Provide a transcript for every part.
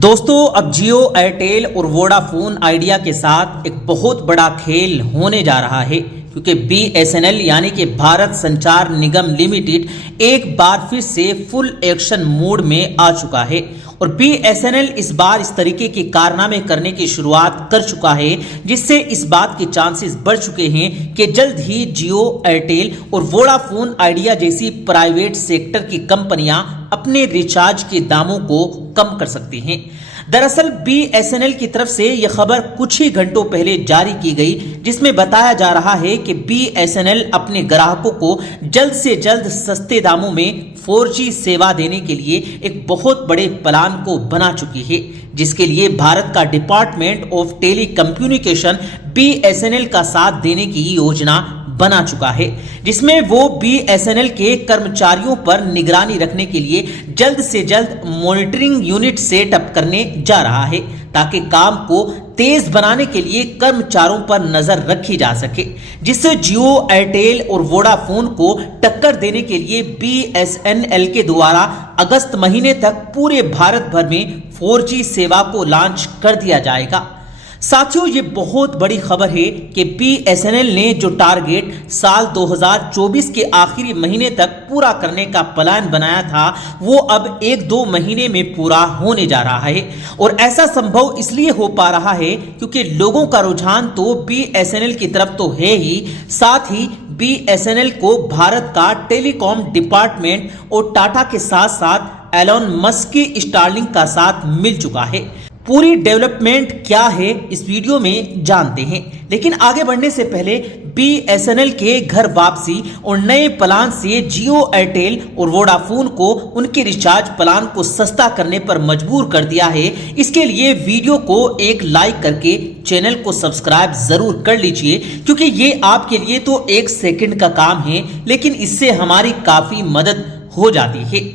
दोस्तों अब जियो एयरटेल और वोडाफोन आइडिया के साथ एक बहुत बड़ा खेल होने जा रहा है क्योंकि BSNL यानी कि भारत संचार निगम लिमिटेड एक बार फिर से फुल एक्शन मोड में आ चुका है और BSNL इस बार इस तरीके के कारनामे करने की शुरुआत कर चुका है जिससे इस बात के चांसेस बढ़ चुके हैं कि जल्द ही जियो एयरटेल और वोडाफोन आइडिया जैसी प्राइवेट सेक्टर की कंपनियां अपने रिचार्ज के दामों को कम कर सकती हैं। दरअसल BSNL की तरफ से यह खबर कुछ ही घंटों पहले जारी की गई जिसमें बताया जा रहा है कि BSNL अपने ग्राहकों को जल्द से जल्द सस्ते दामों में 4G सेवा देने के लिए एक बहुत बड़े प्लान को बना चुकी है जिसके लिए भारत का department of telecommunication BSNL का साथ देने की योजना बना चुका है जिसमें वो BSNL के कर्मचारियों पर निगरानी रखने के लिए जल्द से जल्द मॉनिटरिंग यूनिट सेटअप करने जा रहा है ताकि काम को तेज बनाने के लिए कर्मचारियों पर नजर रखी जा सके जिससे जियो एयरटेल और वोडाफोन को टक्कर देने के लिए BSNL के द्वारा अगस्त महीने तक पूरे भारत भर में 4G सेवा को लॉन्च कर दिया जाएगा। साथियों ये बहुत बड़ी खबर है कि BSNL ने जो टारगेट साल 2024 के आखिरी महीने तक पूरा करने का प्लान बनाया था वो अब 1-2 महीने में पूरा होने जा रहा है और ऐसा संभव इसलिए हो पा रहा है क्योंकि लोगों का रुझान तो BSNL की तरफ तो है ही, साथ ही BSNL को भारत का टेलीकॉम डिपार्टमेंट और टाटा के साथ साथ एलोन मस्क की स्टारलिंक का साथ मिल चुका है। पूरी डेवलपमेंट क्या है इस वीडियो में जानते हैं, लेकिन आगे बढ़ने से पहले BSNL के घर वापसी और नए प्लान से जियो एयरटेल और वोडाफोन को उनके रिचार्ज प्लान को सस्ता करने पर मजबूर कर दिया है। इसके लिए वीडियो को एक लाइक करके चैनल को सब्सक्राइब जरूर कर लीजिए क्योंकि ये आपके लिए तो 1 सेकंड का काम है लेकिन इससे हमारी काफी मदद हो जाती है।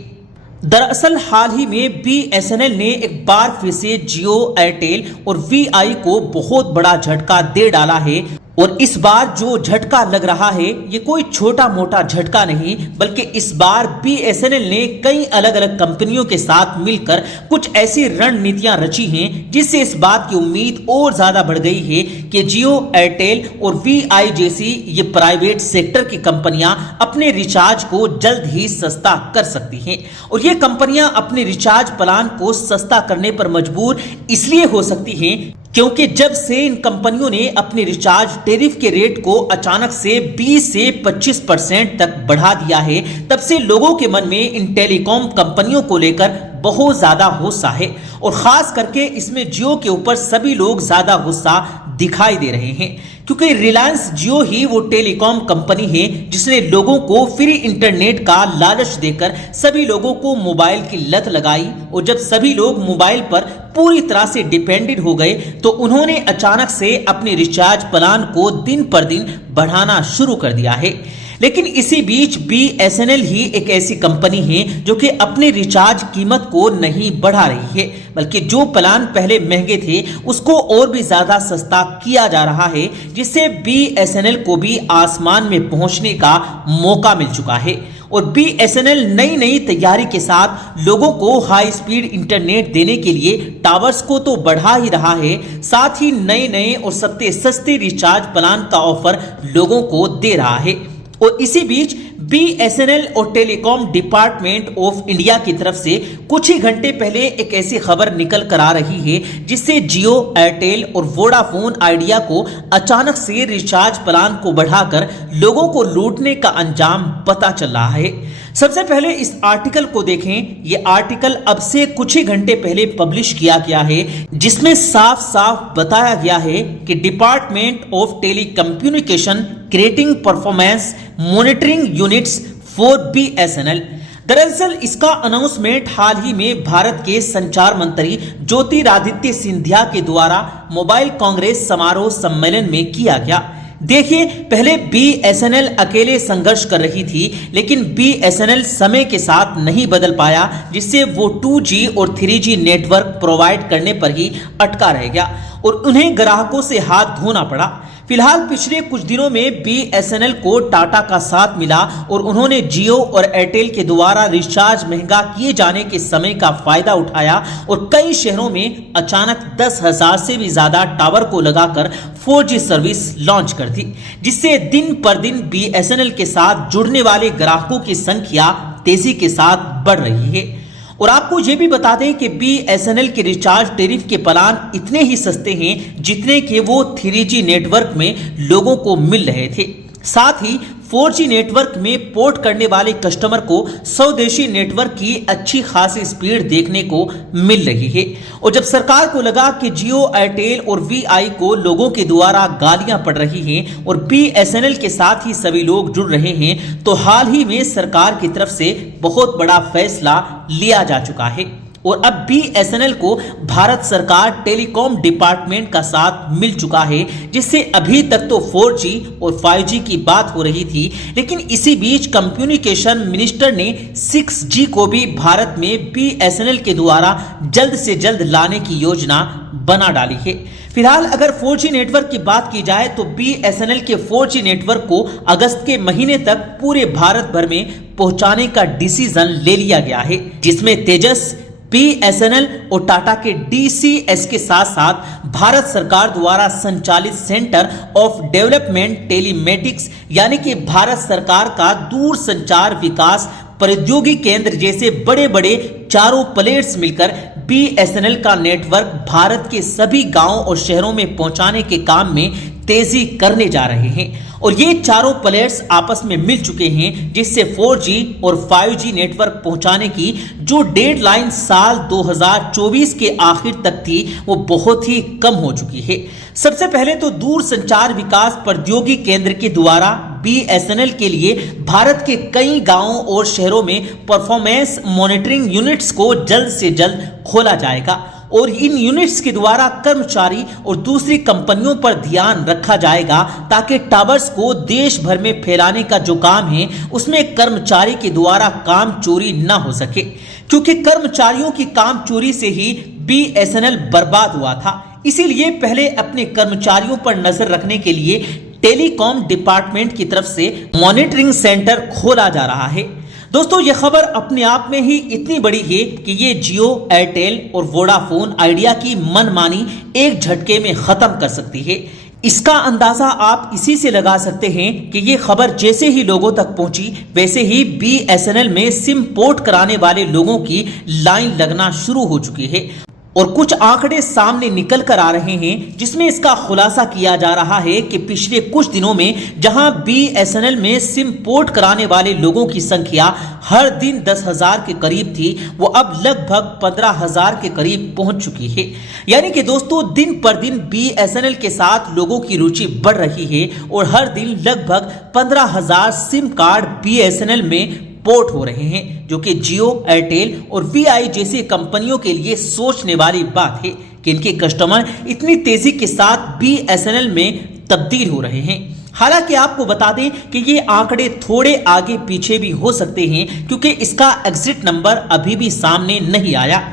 दरअसल हाल ही में BSNL ने एक बार फिर से जियो एयरटेल और VI को बहुत बड़ा झटका दे डाला है और इस बार जो झटका लग रहा है ये कोई छोटा मोटा झटका नहीं बल्कि इस बार BSNL ने कई अलग अलग कंपनियों के साथ मिलकर कुछ ऐसी रणनीतियां रची हैं जिससे इस बात की उम्मीद और ज्यादा बढ़ गई है कि जियो एयरटेल और VI जैसी ये प्राइवेट सेक्टर की कंपनियां अपने रिचार्ज को जल्द ही सस्ता कर सकती हैं और ये कंपनियां अपने रिचार्ज प्लान को सस्ता करने पर मजबूर इसलिए हो सकती हैं क्योंकि जब से इन कंपनियों ने अपने रिचार्ज टैरिफ के रेट को अचानक से 20 से 25% तक बढ़ा दिया है तब से लोगों के मन में इन टेलीकॉम कंपनियों को लेकर बहुत ज्यादा गुस्सा है और खास करके इसमें जियो के ऊपर सभी लोग ज्यादा गुस्सा दिखाई दे रहे हैं क्योंकि रिलायंस जियो ही वो टेलीकॉम कंपनी है जिसने लोगों को फ्री इंटरनेट का लालच देकर सभी लोगों को मोबाइल की लत लगाई और जब सभी लोग मोबाइल पर पूरी तरह से डिपेंडेंट हो गए तो उन्होंने अचानक से अपने रिचार्ज प्लान को दिन पर दिन बढ़ाना शुरू कर दिया है। लेकिन इसी बीच BSNL ही एक ऐसी कंपनी है जो कि अपने रिचार्ज कीमत को नहीं बढ़ा रही है बल्कि जो प्लान पहले महंगे थे उसको और भी ज्यादा सस्ता किया जा रहा है जिससे BSNL को भी आसमान में पहुंचने का मौका मिल चुका है और BSNL नई नई तैयारी के साथ लोगों को हाई स्पीड इंटरनेट देने के लिए टावर्स को तो बढ़ा ही रहा है, साथ ही नए नए और सस्ते रिचार्ज प्लान का ऑफर लोगों को दे रहा है। और इसी बीच BSNL और टेलीकॉम डिपार्टमेंट ऑफ इंडिया की तरफ से कुछ ही घंटे पहले एक ऐसी खबर निकल कर आ रही है जिससे जियो एयरटेल और वोडाफोन आइडिया को अचानक से रिचार्ज प्लान को बढ़ाकर लोगों को लूटने का अंजाम पता चल रहा है। सबसे पहले इस आर्टिकल को देखें। ये आर्टिकल अब से कुछ ही घंटे पहले पब्लिश किया गया है जिसमें साफ साफ बताया गया है कि department of telecommunication creating performance monitoring units for BSNL। दरअसल इसका अनाउंसमेंट हाल ही में भारत के संचार मंत्री ज्योतिरादित्य सिंधिया के द्वारा मोबाइल कांग्रेस समारोह सम्मेलन में किया गया। देखिए पहले BSNL अकेले संघर्ष कर रही थी लेकिन BSNL समय के साथ नहीं बदल पाया जिससे वो 2G और 3G नेटवर्क प्रोवाइड करने पर ही अटका रह गया और उन्हें ग्राहकों से हाथ धोना पड़ा। फिलहाल पिछले कुछ दिनों में BSNL को टाटा का साथ मिला और उन्होंने जियो और एयरटेल के द्वारा रिचार्ज महंगा किए जाने के समय का फायदा उठाया और कई शहरों में अचानक 10,000 से भी ज्यादा टावर को लगाकर 4G सर्विस लॉन्च कर दी, जिससे दिन पर दिन BSNL के साथ जुड़ने वाले ग्राहकों की संख्या तेजी के साथ बढ़ रही है। और आपको यह भी बता दें कि BSNL के रिचार्ज टेरिफ के प्लान इतने ही सस्ते हैं जितने कि वो 3G नेटवर्क में लोगों को मिल रहे थे। साथ ही 4G नेटवर्क में पोर्ट करने वाले कस्टमर को स्वदेशी नेटवर्क की अच्छी खासी स्पीड देखने को मिल रही है। और जब सरकार को लगा कि जियो, एयरटेल और VI को लोगों के द्वारा गालियां पड़ रही हैं और BSNL के साथ ही सभी लोग जुड़ रहे हैं, तो हाल ही में सरकार की तरफ से बहुत बड़ा फैसला लिया जा चुका है और अब BSNL को भारत सरकार टेलीकॉम डिपार्टमेंट का साथ मिल चुका है, जिससे अभी तक तो 4G और 5G की बात हो रही थी, लेकिन इसी बीच कम्युनिकेशन मिनिस्टर ने 6G को भी भारत में BSNL के द्वारा जल्द से जल्द लाने की योजना बना डाली है। फिलहाल अगर 4G नेटवर्क की बात की जाए तो BSNL के 4G नेटवर्क को अगस्त के महीने तक पूरे भारत भर में पहुंचाने का डिसीजन ले लिया गया है, जिसमें तेजस, BSNL और टाटा के DCS के साथ साथ भारत सरकार द्वारा संचालित सेंटर ऑफ डेवलपमेंट टेलीमेटिक्स यानी कि भारत सरकार का दूर संचार विकास प्रौद्योगिकी केंद्र जैसे बड़े बड़े चारों प्लेयर्स मिलकर BSNL का नेटवर्क भारत के सभी गांवों और शहरों में पहुंचाने के काम में तेजी करने जा रहे हैं। और ये चारों प्लेयर्स आपस में मिल चुके हैं, जिससे 4G और 5G नेटवर्क पहुंचाने की जो डेडलाइन साल 2024 के आखिर तक थी वो बहुत ही कम हो चुकी है। सबसे पहले तो दूर संचार विकास प्रौद्योगिकी केंद्र के द्वारा BSNL के लिए भारत के कई गांवों और शहरों में परफॉर्मेंस मॉनिटरिंग यूनिट्स को जल्द से जल्द खोला जाएगा और इन यूनिट्स के द्वारा कर्मचारी और दूसरी कंपनियों पर ध्यान रखा जाएगा ताकि टावर्स को देश भर में फैलाने का जो काम है उसमें कर्मचारी के द्वारा काम चोरी ना हो सके, क्योंकि कर्मचारियों की काम चोरी से ही BSNL बर्बाद हुआ था। इसीलिए पहले अपने कर्मचारियों पर नजर रखने के लिए टेलीकॉम डिपार्टमेंट की तरफ से मॉनिटरिंग सेंटर खोला जा रहा है। दोस्तों, यह खबर अपने आप में ही इतनी बड़ी है कि ये जियो, एयरटेल और वोडाफोन आइडिया की मनमानी एक झटके में खत्म कर सकती है। इसका अंदाजा आप इसी से लगा सकते हैं कि ये खबर जैसे ही लोगों तक पहुंची वैसे ही BSNL में सिम पोर्ट कराने वाले लोगों की लाइन लगना शुरू हो चुकी है और कुछ आंकड़े सामने निकल कर आ रहे हैं, जिसमें इसका खुलासा किया जा रहा है कि पिछले कुछ दिनों में जहां BSNL में सिम पोर्ट कराने वाले लोगों की संख्या हर दिन 10,000 के करीब थी, वो अब लगभग 15,000 के करीब पहुंच चुकी है। यानी कि दोस्तों, दिन पर दिन BSNL के साथ लोगों की रुचि बढ़ रही है और हर दिन लगभग 15,000 सिम कार्ड BSNL में पोर्ट हो रहे हैं, जो कि जियो, एयरटेल और VI जैसी कंपनियों के लिए सोचने वाली बात है कि इनके कस्टमर इतनी तेजी के साथ BSNL में तब्दील हो रहे हैं। हालांकि आपको बता दें कि ये आंकड़े थोड़े आगे पीछे भी हो सकते हैं, क्योंकि इसका एग्जिट नंबर अभी भी सामने नहीं आया।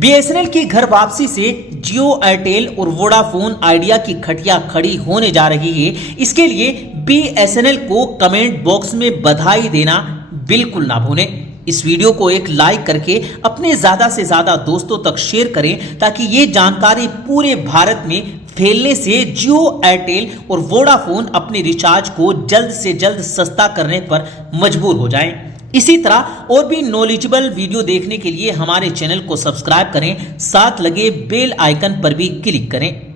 BSNL की घर वापसी से जियो, एयरटेल और वोडाफोन आइडिया की खटिया खड़ी होने जा रही है। इसके लिए BSNL को कमेंट बॉक्स में बधाई देना बिल्कुल ना भूलें। इस वीडियो को एक लाइक करके अपने ज्यादा से ज्यादा दोस्तों तक शेयर करें, ताकि ये जानकारी पूरे भारत में फैलने से जियो, एयरटेल और वोडाफोन अपने रिचार्ज को जल्द से जल्द सस्ता करने पर मजबूर हो जाएं। इसी तरह और भी नॉलेजेबल वीडियो देखने के लिए हमारे चैनल को सब्सक्राइब करें, साथ लगे बेल आइकन पर भी क्लिक करें।